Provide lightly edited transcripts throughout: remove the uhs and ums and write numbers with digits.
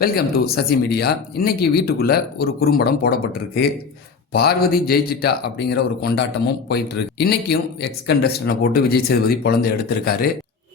Welcome to Sasi media. இன்னைக்கு வீட்டுக்குள்ள ஒரு குறும்படம் போடப்பட்டிருக்கு. பார்வதி ஜெயிச்சிட்டா அப்படிங்கிற ஒரு கொண்டாட்டமும் போயிட்டு இருக்கு. இன்னைக்கும் எக்ஸ் கண்டஸ்டன்ட போட்டு விஜய் சேதுபதி பொழந்து எடுத்திருக்காரு.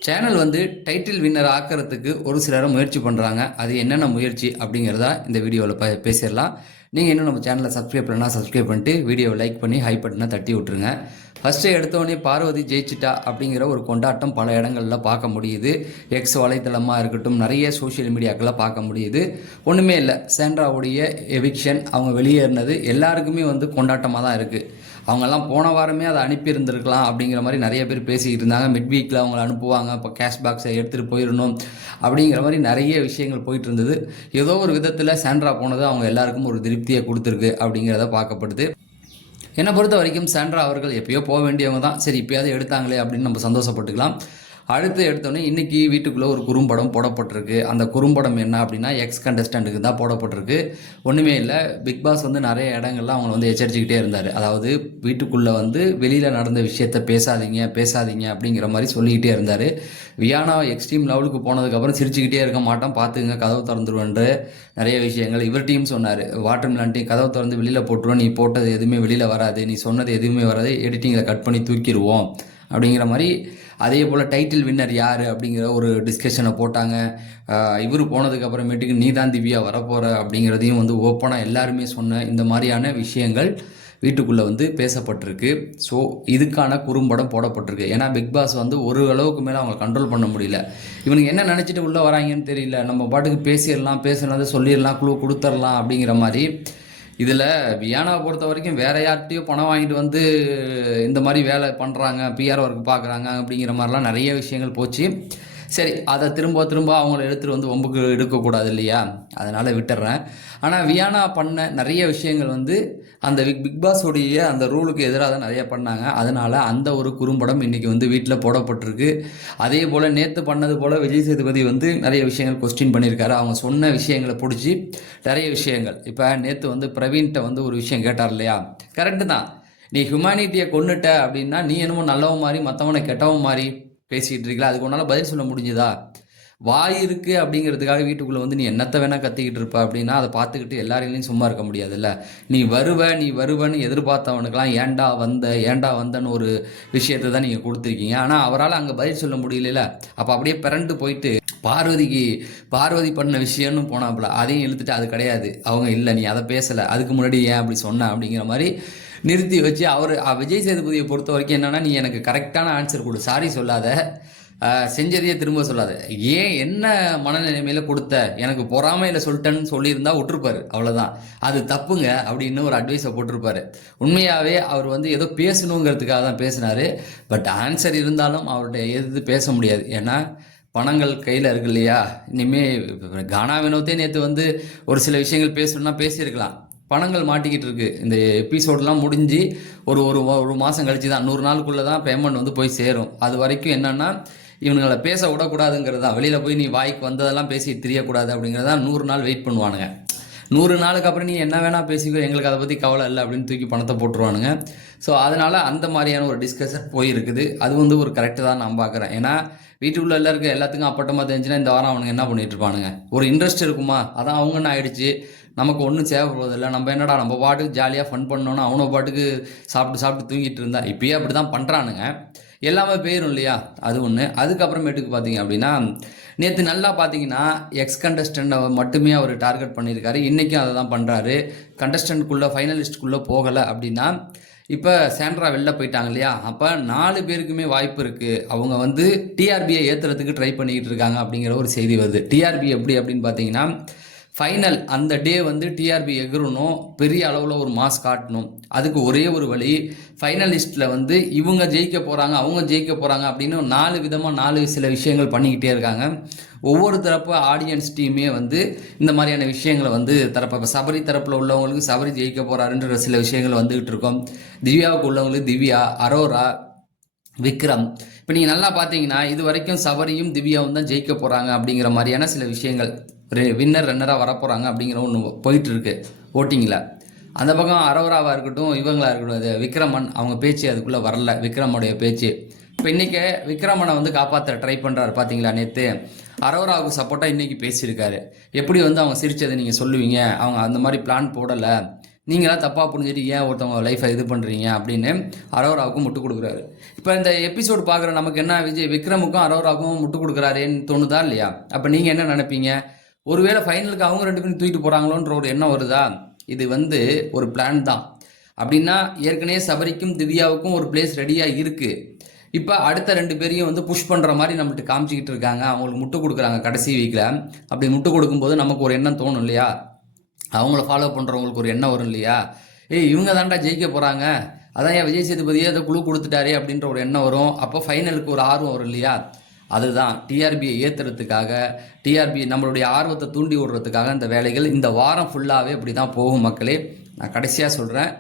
சேனல் டைட்டில் வின்னர் ஆக்கிறதுக்கு ஒரு சிலரை முயற்சி பண்ணுறாங்க. அது என்னென்ன முயற்சி அப்படிங்கிறதா இந்த வீடியோவில் பேசிடலாம். நீங்கள் இன்னும் நம்ம சேனலை சப்ஸ்கிரைப் பண்ணால் சப்ஸ்கிரைப் பண்ணிட்டு வீடியோவை லைக் பண்ணி ஹை பட்டனை தட்டி விட்டுருங்க. ஃபஸ்ட்டு எடுத்தோடனே பார்வதி ஜெயிச்சிட்டா அப்படிங்கிற ஒரு கொண்டாட்டம் பல இடங்களில் பார்க்க முடியுது. எக்ஸ் வலைத்தளமாக இருக்கட்டும், நிறைய சோஷியல் மீடியாக்களில் பார்க்க முடியுது. ஒன்றுமே இல்லை, சாண்ட்ராவுடைய எவிக்ஷன், அவங்க வெளியேறினது எல்லாருக்குமே கொண்டாட்டமாக தான் இருக்குது. அவங்கெல்லாம் போன வாரமே அதை அனுப்பியிருந்திருக்கலாம் அப்படிங்கிற மாதிரி நிறைய பேர் பேசிக்கிட்டு இருந்தாங்க. மிட் வீக்கில் அவங்கள அனுப்புவாங்க, இப்போ கேஷ் பாக்ஸை எடுத்துகிட்டு போயிடணும் அப்படிங்கிற மாதிரி நிறைய விஷயங்கள் போயிட்டு இருந்தது. ஏதோ ஒரு விதத்தில் சாண்ட்ரா போனது அவங்க எல்லாருக்கும் ஒரு திருப்தியை கொடுத்துருக்கு அப்படிங்கிறத பார்க்கப்படுது. என்னை பொறுத்த வரைக்கும் சாண்ட்ரா அவர்கள் எப்பயோ போக வேண்டியவங்க தான். சரி, இப்போயாவது எடுத்தாங்களே அப்படின்னு நம்ம சந்தோஷப்பட்டுக்கலாம். அடுத்து எடுத்தோடனே இன்றைக்கி வீட்டுக்குள்ளே ஒரு குறும்படம் போடப்பட்டிருக்கு. அந்த குறும்படம் என்ன அப்படின்னா எக்ஸ் கண்டஸ்டண்ட்டுக்கு தான் போடப்பட்டிருக்கு. ஒன்றுமே இல்லை, பிக் பாஸ் நிறைய இடங்கள்ல அவங்கள எச்சரிச்சுக்கிட்டே இருந்தார். அதாவது வீட்டுக்குள்ளே வெளியில் நடந்த விஷயத்த பேசாதீங்க அப்படிங்கிற மாதிரி சொல்லிக்கிட்டே இருந்தார். வியானா எக்ஸ்ட்ரீம் லெவலுக்கு போனதுக்கப்புறம் சிரிச்சுக்கிட்டே இருக்க மாட்டோம், பார்த்துங்க கதவு திறந்துருவேன்ற நிறைய விஷயங்கள் இவர் டீம் சொன்னார். வாட்டர் மிலான் டீம் கதவு திறந்து வெளியில் போட்டுருவோம், நீ போட்டது எதுவுமே வெளியில் வராது, நீ சொன்னது எதுவுமே வராது, எடிட்டிங்கில் கட் பண்ணி தூக்கிடுவோம் அப்படிங்கிற மாதிரி. அதே போல் டைட்டில் வின்னர் யார் அப்படிங்கிற ஒரு டிஸ்கஷனை போட்டாங்க. இவர் போனதுக்கப்புறமேட்டுக்கு நீ தான் திவ்யா வரப்போகிற அப்படிங்கிறதையும் ஓப்பனாக எல்லாருமே சொன்ன இந்த மாதிரியான விஷயங்கள் வீட்டுக்குள்ளே பேசப்பட்டிருக்கு. ஸோ இதுக்கான குறும்படம் போடப்பட்டிருக்கு. ஏன்னா பிக் பாஸ் ஒரு அளவுக்கு மேலே அவங்க கண்ட்ரோல் பண்ண முடியல. இவனுக்கு என்ன நினச்சிட்டு உள்ளே வராங்கன்னு தெரியல. நம்ம பாட்டுக்கு பேசினதை சொல்லிடலாம், குழு கொடுத்துடலாம் அப்படிங்கிற மாதிரி. இதில் வியானாவை பொறுத்த வரைக்கும் வேறு யார்கிட்டையோ பணம் வாங்கிட்டு இந்த மாதிரி வேலை பண்ணுறாங்க, பிஆர் ஒர்க் பார்க்குறாங்க அப்படிங்கிற மாதிரிலாம் நிறைய விஷயங்கள் போச்சு. சரி, அதை திரும்ப அவங்கள எடுத்துகிட்டு வம்புக்கு எடுக்கக்கூடாது இல்லையா, அதனால் விட்டுறேன். ஆனால் வியானா பண்ண நிறைய விஷயங்கள் அந்த பிக் பாஸோடைய அந்த ரூலுக்கு எதிராக தான் நிறைய பண்ணாங்க. அதனால் அந்த ஒரு குறும்படம் இன்றைக்கி வீட்டில் போடப்பட்டிருக்கு. அதே போல் நேற்று பண்ணது போல் விஜய் சேதுபதி நிறைய விஷயங்கள் கொஸ்டின் பண்ணியிருக்காரு. அவங்க சொன்ன விஷயங்களை பிடிச்சி நிறைய விஷயங்கள். இப்போ நேற்று பிரவீன்கிட்ட ஒரு விஷயம் கேட்டார் இல்லையா, கரெக்டு தான். நீ ஹியூமனிட்டியை கொண்டுட்ட அப்படின்னா நீ என்னமோ நல்லவன் மாதிரி மற்றவனை கெட்டவன் மாதிரி பேசிக்கிட்டு இருக்கல, அதுக்கு ஒன்றால் பதில் சொல்ல முடிஞ்சுதா? வாய் இருக்குது அப்படிங்கிறதுக்காக வீட்டுக்குள்ளே நீ என்னத்தை வேணால் கத்திக்கிட்டு இருப்ப அப்படின்னா அதை பார்த்துக்கிட்டு எல்லாரையும் சும்மா இருக்க முடியாதுல்ல. நீ வருவன்னு எதிர்பார்த்தவனுக்கெல்லாம் ஏண்டா வந்தன்னு ஒரு விஷயத்தை தான் நீங்கள் கொடுத்துருக்கீங்க. ஆனால் அவரால் அங்கே பதில் சொல்ல முடியல. அப்போ அப்படியே பிறண்டு போயிட்டு பார்வதி பண்ண விஷயம்னு போனாப்புல அதையும் இழுத்துட்டு அது கிடையாது, அவங்க இல்லை, நீ அதை பேசலை, அதுக்கு முன்னாடி ஏன் அப்படி சொன்ன அப்படிங்கிற மாதிரி நிறுத்தி வச்சு அவர் விஜய் சேதுபதியை பொறுத்த வரைக்கும் என்னென்னா, நீ எனக்கு கரெக்டான ஆன்சர் கொடு, சாரி சொல்லாத, செஞ்சதையே திரும்ப சொல்லாத, ஏன் என்ன மனநிலைமையில் கொடுத்த, எனக்கு பொறாமையில் சொல்லிட்டேன்னு சொல்லியிருந்தா விட்டுருப்பாரு, அவ்வளோதான், அது தப்புங்க அப்படின்னு ஒரு அட்வைஸை போட்டிருப்பாரு. உண்மையாகவே அவர் ஏதோ பேசணுங்கிறதுக்காக தான் பேசினார். பட் ஆன்சர் இருந்தாலும் அவர்கிட்ட எதிர்த்து பேச முடியாது. ஏன்னா பணங்கள் கையில் இருக்கு இல்லையா. இனிமேல் கானா வினோத்தே நேற்று ஒரு சில விஷயங்கள் பேசணும்னா பேசியிருக்கலாம். பணங்கள் மாட்டிக்கிட்டு இருக்கு. இந்த எபிசோடெலாம் முடிஞ்சு ஒரு மாதம் கழிச்சு தான், 100 நாளுக்குள்ளே தான் பேமெண்ட் போய் சேரும். அது வரைக்கும் என்னென்னா இவனுங்களை பேச விடக்கூடாதுங்கிறது தான். வெளியில் போய் நீ வாய்க்கு வந்ததெல்லாம் பேசி தெரியக்கூடாது அப்படிங்கிறதா 100 நாள் வெயிட் பண்ணுவானுங்க. 100 நாளுக்கு அப்புறம் நீ என்ன வேணால் பேசிக்கோ, எங்களுக்கு அதை பற்றி கவலை இல்லை அப்படின்னு தூக்கி பணத்தை போட்டுருவானுங்க. ஸோ அதனால் அந்த மாதிரியான ஒரு டிஸ்கஷன் போயிருக்குது. அது ஒரு கரெக்டு தான் நான் பார்க்குறேன். ஏன்னா வீட்டுக்குள்ளே எல்லாருக்கும் எல்லாத்துக்கும் அப்பட்டமாக தெரிஞ்சுன்னா இந்த வாரம் அவனுங்க என்ன பண்ணிட்டு இருப்பானுங்க, ஒரு இன்ட்ரெஸ்ட் இருக்குமா, அதான் அவங்கன்னு ஆயிடுச்சு. நமக்கு ஒன்றும் தேவைப்படுவதில்லை, நம்ம என்னடா நம்ம பாட்டுக்கு ஜாலியாக ஃபன் பண்ணோன்னா அவனை பாட்டுக்கு சாப்பிட்டு தூங்கிட்டு இருந்தா. இப்பயே அப்படி தான் பண்ணுறானுங்க, எல்லாமே போயிடும் இல்லையா, அது ஒன்று. அதுக்கப்புறமேட்டுக்கு பார்த்தீங்க அப்படின்னா நேற்று நல்லா பார்த்தீங்கன்னா எக்ஸ் கண்டஸ்டண்ட்டை மட்டுமே அவர் டார்கெட் பண்ணியிருக்காரு. இன்றைக்கும் அதை தான் பண்ணுறாரு. கண்டஸ்டண்ட்குள்ளே ஃபைனலிஸ்ட்டுக்குள்ளே போகலை அப்படின்னா இப்போ சாண்ட்ரா வெளில போயிட்டாங்க இல்லையா, அப்போ 4 பேருக்குமே வாய்ப்பு இருக்குது. அவங்க டிஆர்பியை ஏற்றுறதுக்கு ட்ரை பண்ணிக்கிட்டு இருக்காங்க அப்படிங்கிற ஒரு செய்தி வருது. டிஆர்பி எப்படி அப்படின்னு பார்த்தீங்கன்னா ஃபைனல் அந்த டே டிஆர்பி எகிறணும், பெரிய அளவில் ஒரு மாஸ் காட்டணும். அதுக்கு ஒரே ஒரு வழி, ஃபைனலிஸ்ட்டில் இவங்க ஜெயிக்க போகிறாங்க அவங்க ஜெயிக்க போகிறாங்க அப்படின்னு 4 விதமாக 4 சில விஷயங்கள் பண்ணிக்கிட்டே இருக்காங்க. ஒவ்வொரு தரப்பு ஆடியன்ஸ் டீமே இந்த மாதிரியான விஷயங்களை தரப்பு, இப்போ சபரி தரப்பில் உள்ளவங்களுக்கு சபரி ஜெயிக்க போகிறாருன்ற சில விஷயங்கள் வந்துகிட்டு இருக்கோம். திவ்யாவுக்கு உள்ளவங்களுக்கு திவ்யா, அரோரா, விக்ரம். இப்போ நீங்கள் நல்லா பார்த்தீங்கன்னா இது வரைக்கும் சபரியும் திவ்யாவும் தான் ஜெயிக்க போகிறாங்க அப்படிங்கிற மாதிரியான சில விஷயங்கள், வின்னர் ரன்னராக வரப்போகிறாங்க அப்படிங்கிற ஒன்று போயிட்டு இருக்கு ஓட்டிங்கில். அந்த பக்கம் அரோராவாக இருக்கட்டும், இவங்களாக இருக்கட்டும், அது விக்ரமன், அவங்க பேச்சு அதுக்குள்ளே வரல, விக்ரமோடைய பேச்சு. இப்போ இன்றைக்கி விக்ரமனை காப்பாற்ற ட்ரை பண்ணுறாரு பார்த்தீங்களா நேற்று. அரோராவுக்கு சப்போர்ட்டாக இன்னைக்கு பேசியிருக்காரு. எப்படி வந்து அவங்க சிரிச்சதை நீங்கள் சொல்லுவீங்க, அவங்க அந்த மாதிரி பிளான் போடலை, நீங்களாம் தப்பாக புரிஞ்சுட்டு ஏன் ஒருத்தவங்க லைஃப்பை இது பண்ணுறீங்க அப்படின்னு அரோராவுக்கும் முட்டு கொடுக்குறாரு. இப்போ இந்த எபிசோடு பார்க்குற நமக்கு என்ன, விக்ரமுக்கும் அரோராவுக்கும் முட்டு கொடுக்குறாருன்னு தோணுதா இல்லையா? அப்போ நீங்கள் என்ன நினைப்பீங்க? ஒருவேளை ஃபைனலுக்கு அவங்க 2 பேரும் தூக்கிட்டு போகிறாங்களோன்ற ஒரு எண்ணம் வருதா? இது வந்து ஒரு பிளான் தான். அப்படின்னா ஏற்கனவே சபரிக்கும் திவ்யாவுக்கும் ஒரு பிளேஸ் ரெடியாக இருக்குது. இப்போ அடுத்த 2 பேரையும் வந்து புஷ் பண்ணுற மாதிரி நம்மகிட்ட காமிச்சிக்கிட்டு இருக்காங்க. அவங்களுக்கு முட்டு கொடுக்குறாங்க கடைசி வீக்கில். அப்படி முட்டு கொடுக்கும்போது நமக்கு ஒரு எண்ணம் தோணும் இல்லையா? அவங்கள ஃபாலோ பண்ணுறவங்களுக்கு ஒரு எண்ணம் வரும் இல்லையா? இவங்க தாண்டா ஜெயிக்க போகிறாங்க, அதான் என் விஜய் சேதுபதியே ஏதோ குழு கொடுத்துட்டாரே அப்படின்ற ஒரு எண்ணம் வரும். அப்போ ஃபைனலுக்கு ஒரு ஆர்வம் வரும் இல்லையா? அதுதான் டிஆர்பியை ஏற்றுறதுக்காக, டிஆர்பி நம்மளுடைய ஆர்வத்தை தூண்டி விடுறதுக்காக இந்த வேலைகள் இந்த வாரம் ஃபுல்லாகவே அப்படி தான் போகும் மக்களே. நான் கடைசியாக சொல்கிறேன்,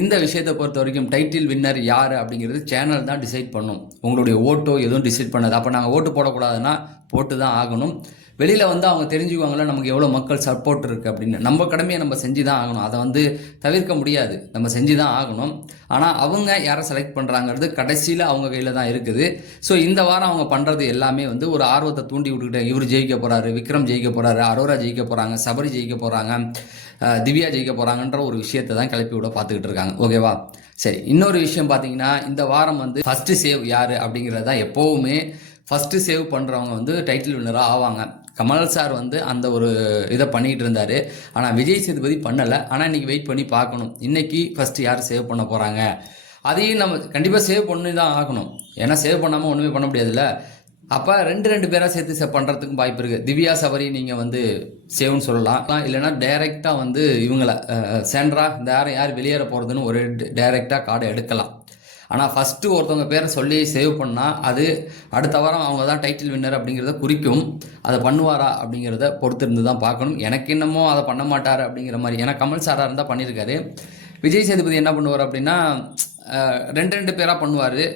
இந்த விஷயத்தை பொறுத்த வரைக்கும் டைட்டில் வின்னர் யார் அப்படிங்கிறது சேனல் தான் டிசைட் பண்ணும். உங்களுடைய ஓட்டோ எதுவும் டிசைட் பண்ணாது. அப்போ நாங்கள் ஓட்டு போடக்கூடாதுன்னா போட்டு தான் ஆகணும். வெளியில் வந்து அவங்க தெரிஞ்சுக்குவாங்களா நமக்கு எவ்வளோ மக்கள் சப்போர்ட் இருக்குது அப்படின்னு. நம்ம கடமையை நம்ம செஞ்சு தான் ஆகணும். அதை வந்து தவிர்க்க முடியாது, நம்ம செஞ்சு தான் ஆகணும். ஆனால் அவங்க யாரை செலக்ட் பண்ணுறாங்கிறது கடைசியில் அவங்க கையில் தான் இருக்குது. ஸோ இந்த வாரம் அவங்க பண்ணுறது எல்லாமே வந்து ஒரு ஆர்வத்தை தூண்டி விட்டுக்கிட்டு, இவர் ஜெயிக்க போகிறாரு, விக்ரம் ஜெயிக்க போகிறாரு, அரோரா ஜெயிக்க போகிறாங்க, சபரி ஜெயிக்க போகிறாங்க, திவ்யா ஜெயிக்க போகிறாங்கன்ற ஒரு விஷயத்தை தான் கிளப்பி விட பார்த்துக்கிட்டு இருக்காங்க. ஓகேவா? சரி, இன்னொரு விஷயம் பார்த்தீங்கன்னா, இந்த வாரம் வந்து ஃபஸ்ட்டு சேவ் யார் அப்படிங்கிறது தான். எப்போவுமே ஃபஸ்ட்டு சேவ் பண்ணுறவங்க வந்து டைட்டில் வின்னராக ஆவாங்க. கமல் சார் வந்து அந்த ஒரு இதை பண்ணிகிட்டு இருந்தார். ஆனால் விஜய் சேதுபதி பண்ணலை. ஆனால் இன்றைக்கி வெயிட் பண்ணி பார்க்கணும், இன்றைக்கி ஃபஸ்ட்டு யார் சேவ் பண்ண போகிறாங்க. அதையும் நம்ம கண்டிப்பாக சேவ் பண்ணி தான் ஆகணும். ஏன்னா சேவ் பண்ணாமல் ஒன்றுமே பண்ண முடியாதுல்ல. அப்போ 2 பேராக சேர்த்து பண்ணுறதுக்கும் வாய்ப்பு இருக்குது. திவ்யா சபரி நீங்கள் வந்து சேவ்னு சொல்லலாம். இல்லைனா டைரெக்டாக வந்து இவங்கள சேண்ட்ரா இந்த யார் வெளியேற போகிறதுன்னு ஒரு டைரெக்டாக கார்டை எடுக்கலாம். ஆனால் ஃபஸ்ட்டு ஒருத்தவங்க பேரை சொல்லி சேவ் பண்ணால் அது அடுத்த வாரம் அவங்க தான் டைட்டில் வின்னர் அப்படிங்கிறத குறிக்கும். அதை பண்ணுவாரா அப்படிங்கிறத பொறுத்து இருந்து தான் பார்க்கணும். எனக்கு என்னமோ அதை பண்ண மாட்டார் அப்படிங்கிற மாதிரி. ஏன்னா கமல் சாராக இருந்தால் பண்ணியிருக்காரு. விஜய் சேதுபதி என்ன பண்ணுவார் அப்படின்னா 2 பேராக பண்ணுவார்.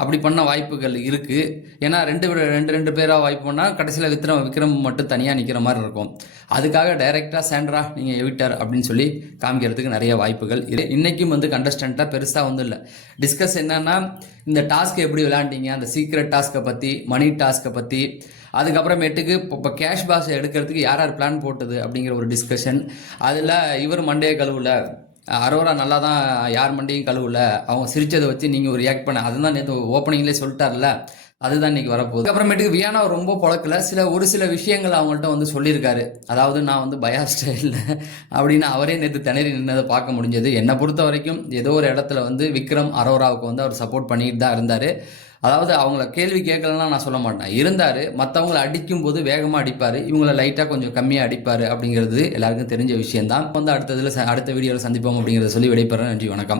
அப்படி பண்ண வாய்ப்புகள் இருக்குது. ஏன்னா 2 பேராக வாய்ப்பு பண்ணால் கடைசியில் விக்ரம் மட்டும் தனியாக நிற்கிற மாதிரி இருக்கும். அதுக்காக டைரெக்டாக சேண்ட்ரா நீங்கள் எவிட்டர் அப்படின்னு சொல்லி காமிக்கிறதுக்கு நிறைய வாய்ப்புகள் இது. இன்றைக்கும் வந்து கண்டஸ்டண்ட்டாக பெருசாக வந்து இல்லை. டிஸ்கஸ் என்னன்னா, இந்த டாஸ்க்கை எப்படி விளையாண்டீங்க, அந்த சீக்ரெட் டாஸ்க்கை பற்றி, மணி டாஸ்க்கை பற்றி, அதுக்கப்புறமேட்டுக்கு இப்போ கேஷ் பாக்ஸை எடுக்கிறதுக்கு யார் பிளான் போட்டது அப்படிங்கிற ஒரு டிஸ்கஷன். அதில் இவர் மண்டையை கழுவுல, அரோரா நல்லா தான் யார் மண்டையும் கழுவுல, அவங்க சிரிச்சதை வச்சு நீங்கள் ஒரு ரியாக்ட் பண்ண, அதுதான் நேற்று ஓப்பனிங்லேயே சொல்லிட்டார்ல, அதுதான் இன்றைக்கி வரப்போகுது. அப்புறமேட்டுக்கு வியானா ரொம்ப பழக்கல ஒரு சில விஷயங்கள் அவங்கள்ட்ட வந்து சொல்லியிருக்காரு. அதாவது நான் வந்து பயாஸ்டே இல்லை அப்படின்னு அவரே நேற்று திணறி நின்றதை பார்க்க முடிஞ்சது. என்னை பொறுத்த வரைக்கும் ஏதோ ஒரு இடத்துல வந்து விக்ரம் அரோராவுக்கு வந்து அவர் சப்போர்ட் பண்ணிட்டு தான் இருந்தார். அதாவது அவங்கள கேள்வி கேட்கலன்னா நான் சொல்ல மாட்டேன், இருந்தார். மற்றவங்களை அடிக்கும் போது வேகமாக அடிப்பார், இவங்களை லைட்டாக கொஞ்சம் கம்மியாக அடிப்பார் அப்படிங்கிறது எல்லாருக்கும் தெரிஞ்ச விஷயம்தான். வந்து அடுத்த வீடியோவில் சந்திப்போம் அப்படிங்கிறத சொல்லி விடைபெறேன். நன்றி, வணக்கம்.